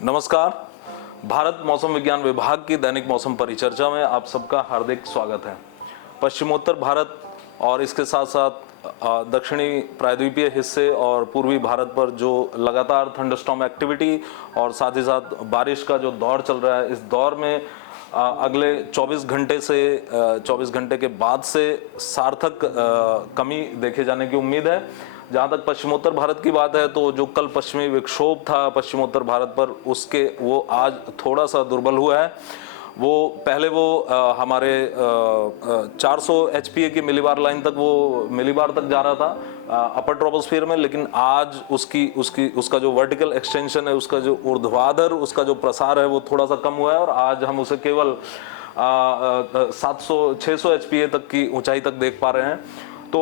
नमस्कार। भारत मौसम विज्ञान विभाग की दैनिक मौसम परिचर्चा में आप सबका हार्दिक स्वागत है। पश्चिमोत्तर भारत और इसके साथ साथ दक्षिणी प्रायद्वीपीय हिस्से और पूर्वी भारत पर जो लगातार थंडरस्टॉर्म एक्टिविटी और साथ ही साथ बारिश का जो दौर चल रहा है, इस दौर में अगले 24 घंटे के बाद से सार्थक कमी देखे जाने की उम्मीद है। जहाँ तक पश्चिमोत्तर भारत की बात है तो जो कल पश्चिमी विक्षोभ था पश्चिमोत्तर भारत पर, उसके वो आज थोड़ा सा दुर्बल हुआ है। वो पहले हमारे 400 एचपीए की मिलीबार लाइन तक, वो मिलीबार तक जा रहा था अपर ट्रोपोस्फियर में, लेकिन आज उसका जो वर्टिकल एक्सटेंशन है, उसका जो ऊर्ध्वाधर उसका जो प्रसार है वो थोड़ा सा कम हुआ है और आज हम उसे केवल 700-600 एचपीए तक की ऊंचाई तक देख पा रहे हैं। तो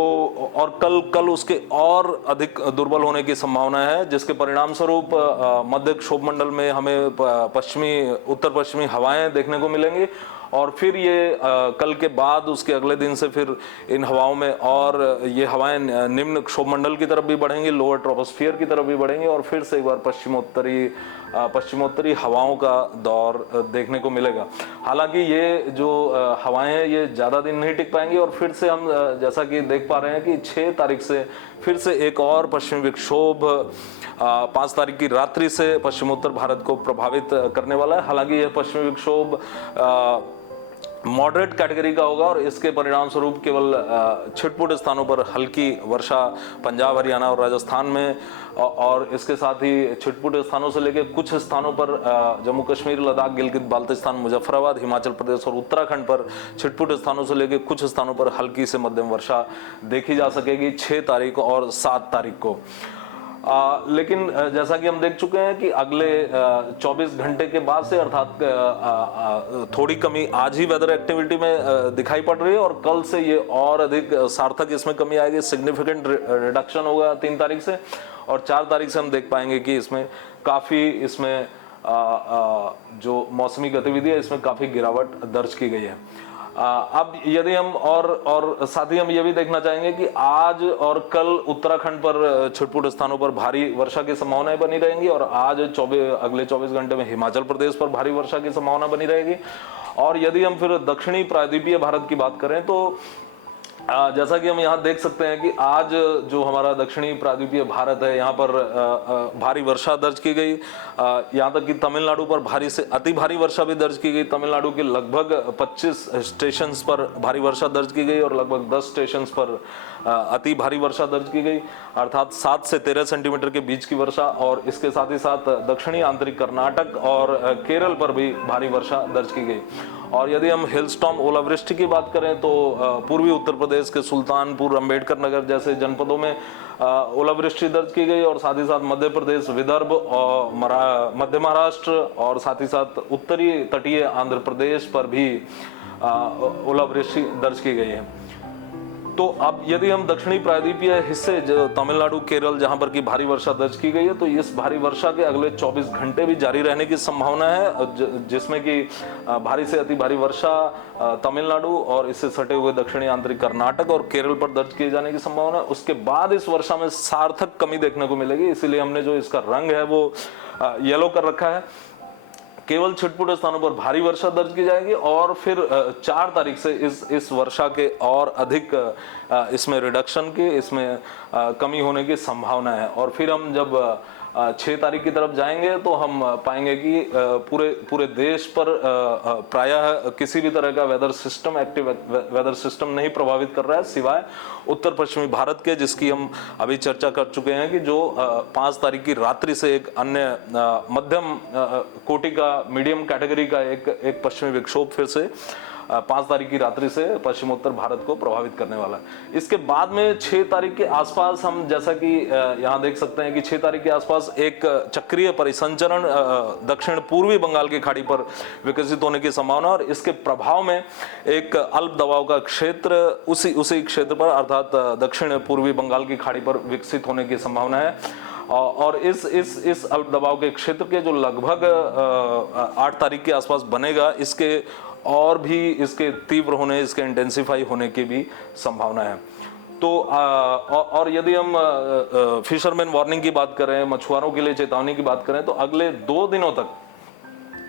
और कल उसके और अधिक दुर्बल होने की संभावना है, जिसके परिणाम स्वरूप मध्य क्षोभ मंडल में हमें उत्तर पश्चिमी हवाएं देखने को मिलेंगी और फिर ये कल के बाद उसके अगले दिन से फिर इन हवाओं में और ये हवाएं निम्न क्षोभ मंडल की तरफ भी बढ़ेंगी, लोअर ट्रोपोस्फियर की तरफ भी बढ़ेंगी और फिर से एक बार पश्चिमोत्तरी हवाओं का दौर देखने को मिलेगा। हालांकि ये जो हवाएं हैं ये ज़्यादा दिन नहीं टिक पाएंगी और फिर से हम जैसा कि देख पा रहे हैं कि 6 तारीख से फिर से एक और पश्चिमी विक्षोभ 5 तारीख की रात्रि से पश्चिमोत्तर भारत को प्रभावित करने वाला है। हालांकि यह पश्चिमी विक्षोभ मॉडरेट कैटेगरी का होगा और इसके परिणाम स्वरूप केवल छिटपुट स्थानों पर हल्की वर्षा पंजाब, हरियाणा और राजस्थान में, और इसके साथ ही छिटपुट स्थानों से लेकर कुछ स्थानों पर जम्मू कश्मीर, लद्दाख, गिलगित बाल्तिस्तान, मुजफ्फराबाद, हिमाचल प्रदेश और उत्तराखंड पर छिटपुट स्थानों से लेकर कुछ स्थानों पर हल्की से मध्यम वर्षा देखी जा सकेगी 6 तारीख और 7 तारीख को। लेकिन जैसा कि हम देख चुके हैं कि अगले 24 घंटे के बाद से अर्थात थोड़ी कमी आज ही वेदर एक्टिविटी में दिखाई पड़ रही है और कल से ये और अधिक सार्थक इसमें कमी आएगी, सिग्निफिकेंट रिडक्शन होगा 3 तारीख से और 4 तारीख से हम देख पाएंगे कि इसमें जो मौसमी गतिविधि है इसमें काफ़ी गिरावट दर्ज की गई है। अब यदि हम और साथ ही हम ये भी देखना चाहेंगे कि आज और कल उत्तराखंड पर छिटपुट स्थानों पर भारी वर्षा की संभावनाएं बनी रहेंगी और आज अगले 24 घंटे में हिमाचल प्रदेश पर भारी वर्षा की संभावना बनी रहेगी। और यदि हम फिर दक्षिणी प्रायद्वीपीय भारत की बात करें तो जैसा कि हम यहाँ देख सकते हैं कि आज जो हमारा दक्षिणी प्रायद्वीपीय भारत है, यहाँ पर भारी वर्षा दर्ज की गई। यहाँ तक कि तमिलनाडु पर भारी से अति भारी वर्षा भी दर्ज की गई। तमिलनाडु के लगभग 25 स्टेशंस पर भारी वर्षा दर्ज की गई और लगभग 10 स्टेशंस पर अति भारी वर्षा दर्ज की गई, अर्थात 7 से 13 सेंटीमीटर के बीच की वर्षा। और इसके साथ ही साथ दक्षिणी आंतरिक कर्नाटक और केरल पर भी भारी वर्षा दर्ज की गई। और यदि हम हिलस्टॉर्म ओलावृष्टि की बात करें तो पूर्वी उत्तर प्रदेश के सुल्तानपुर, अंबेडकर नगर जैसे जनपदों में ओलावृष्टि दर्ज की गई और साथ ही साथ मध्य प्रदेश, विदर्भ और मध्य महाराष्ट्र और साथ ही साथ उत्तरी तटीय आंध्र प्रदेश पर भी ओलावृष्टि दर्ज की गई है। तो अब यदि हम दक्षिणी प्रायद्वीपीय हिस्से जो तमिलनाडु, केरल जहां पर की भारी वर्षा दर्ज की गई है, तो इस भारी वर्षा के अगले 24 घंटे भी जारी रहने की संभावना है, जिसमें कि भारी से अति भारी वर्षा तमिलनाडु और इससे सटे हुए दक्षिणी आंतरिक कर्नाटक और केरल पर दर्ज किए जाने की संभावना है। उसके बाद इस वर्षा में सार्थक कमी देखने को मिलेगी, इसीलिए हमने जो इसका रंग है वो येलो कर रखा है। केवल छिटपुट स्थानों पर भारी वर्षा दर्ज की जाएगी और फिर 4 तारीख से इस वर्षा के और अधिक इसमें रिडक्शन की, इसमें कमी होने की संभावना है। और फिर हम जब 6 तारीख की तरफ जाएंगे तो हम पाएंगे कि पूरे देश पर प्रायः किसी भी तरह का एक्टिव वेदर सिस्टम नहीं प्रभावित कर रहा है, सिवाय उत्तर पश्चिमी भारत के, जिसकी हम अभी चर्चा कर चुके हैं कि जो 5 तारीख की रात्रि से एक अन्य मध्यम कोटि का, मीडियम कैटेगरी का एक पश्चिमी विक्षोभ फिर से 5 तारीख की रात्रि से पश्चिमोत्तर भारत को प्रभावित करने वाला है। इसके बाद में 6 तारीख के आसपास हम जैसा कि यहाँ देख सकते हैं कि 6 तारीख के आसपास एक चक्रीय परिसंचरण दक्षिण पूर्वी बंगाल की खाड़ी पर विकसित होने की संभावना और इसके प्रभाव में एक अल्प दबाव का क्षेत्र उसी क्षेत्र पर अर्थात दक्षिण पूर्वी बंगाल की खाड़ी पर विकसित होने की संभावना है। और इस अल्प दबाव के क्षेत्र के जो लगभग 8 तारीख के आसपास बनेगा, इसके और भी इसके तीव्र होने, इसके इंटेंसिफाई होने की भी संभावना है। तो और यदि हम फिशरमैन वार्निंग की बात करें, मछुआरों के लिए चेतावनी की बात करें, तो अगले 2 दिनों तक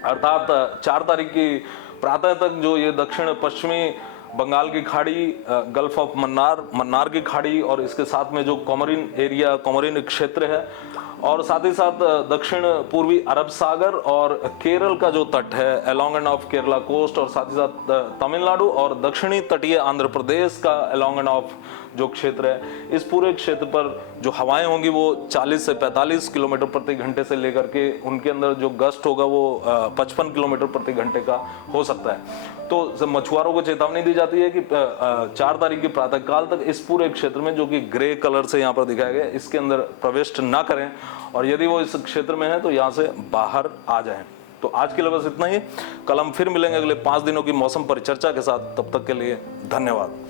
अर्थात 4 तारीख की प्रातः तक जो ये दक्षिण पश्चिमी बंगाल की खाड़ी, गल्फ ऑफ मन्नार की खाड़ी और इसके साथ में जो कोमोरिन क्षेत्र है और साथ ही साथ दक्षिण पूर्वी अरब सागर और केरल का जो तट है along end of Kerala coast और साथ ही साथ तमिलनाडु और दक्षिणी तटीय आंध्र प्रदेश का अलोंग एंड ऑफ जो क्षेत्र है, इस पूरे क्षेत्र पर जो हवाएं होंगी वो 40 से 45 किलोमीटर प्रति घंटे से लेकर के उनके अंदर जो गस्ट होगा वो 55 किलोमीटर प्रति घंटे का हो सकता है। तो मछुआरों को चेतावनी दी जाती है कि 4 तारीख की प्रातःकाल तक इस पूरे क्षेत्र में, जो कि ग्रे कलर से यहाँ पर दिखाया गया, इसके अंदर प्रवेश ना करें और यदि वो इस क्षेत्र में है तो यहाँ से बाहर आ जाएं। तो आज के लिए बस इतना ही। कल हम फिर मिलेंगे अगले 5 दिनों की मौसम परिचर्चा के साथ। तब तक के लिए धन्यवाद।